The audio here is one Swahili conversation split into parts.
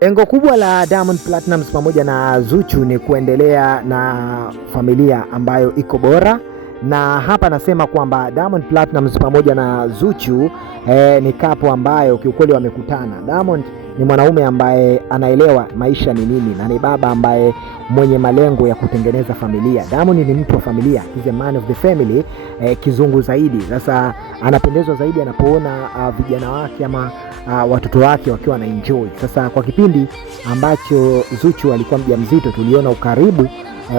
Lengo kubwa la Diamond Platnumz pamoja na Zuchu ni kuendelea na familia ambayo iko bora, na hapa nasema kwamba Diamond Platnumz pamoja na Zuchu ni kapo ambayo kiukweli wamekutana. Diamond ni mwanaume ambaye anaelewa maisha ni nini na ni baba ambaye mwenye malengo ya kutengeneza familia. Diamond ni mtu wa familia, he's a man of the family, kizungu zaidi. Sasa anapendezwa zaidi anapoona vijana wake ama watoto wake wakiwa na enjoy. Sasa kwa kipindi ambacho Zuchu alikuwa mjamzito, tuliona ukaribu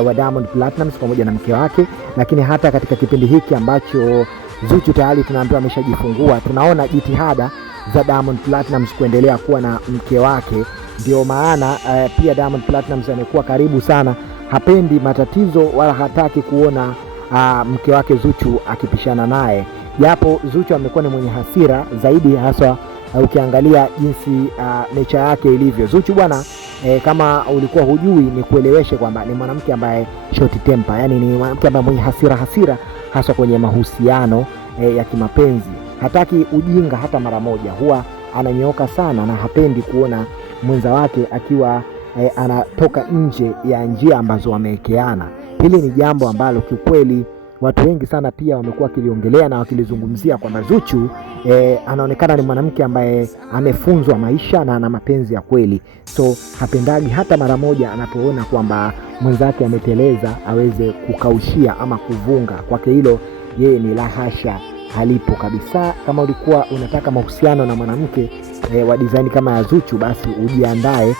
wa Diamond Platnumz pamoja na mke wake, lakini hata katika kipindi hiki ambacho Zuchu tayari tunaambiwa ameshajifungua, tunaona jitihada za Diamond Platnumz kuendelea kuwa na mke wake. Ndio maana pia Diamond Platnumz amekuwa karibu sana, hapendi matatizo wala hataki kuona mke wake Zuchu akipishana naye. Japo Zuchu amekuwa ni mwenye hasira zaidi, hasa ukiangalia jinsi nature yake ilivyo. Zuchu bwana, kama ulikuwa hujui, ni kueleweshe kwamba ni mwanamke ambaye short temper, yani ni mwanamke ambaye mwenye hasira hasa kwenye mahusiano ya kimapenzi. Hataki ujinga hata mara moja, huwa ananyooka sana na hapendi kuona mwenza wake akiwa anatoka nje ya njia ambazo wamewekeana. Hili ni jambo ambalo kiukweli watu wengi sana pia wamekuwa kiliongelea na wakilizungumzia kwamba Zuchu anaonekana ni mwanamke ambaye amefunzwa maisha na ana mapenzi ya kweli. So hapendagi hata mara moja anapoona kwamba mwenzake ameteleza aweze kukaushia ama kuvunga. Kwake hilo yeye ni la hasha, halipo kabisa. Kama ulikuwa unataka mahusiano na mwanamke wa design kama ya Zuchu, basi ujiandae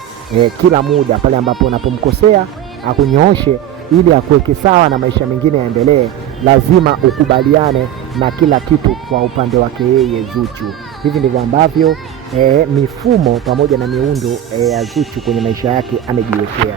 kila muda pale ambapo unapomkosea akunyooshe ili akuweke sawa na maisha mengine yaendelee. Lazima ukubaliane na kila kitu kwa upande wake yeye Zuchu. Hivi ndivyo ambavyo mifumo pamoja na miundo ya Zuchu kwenye maisha yake amejiwekea.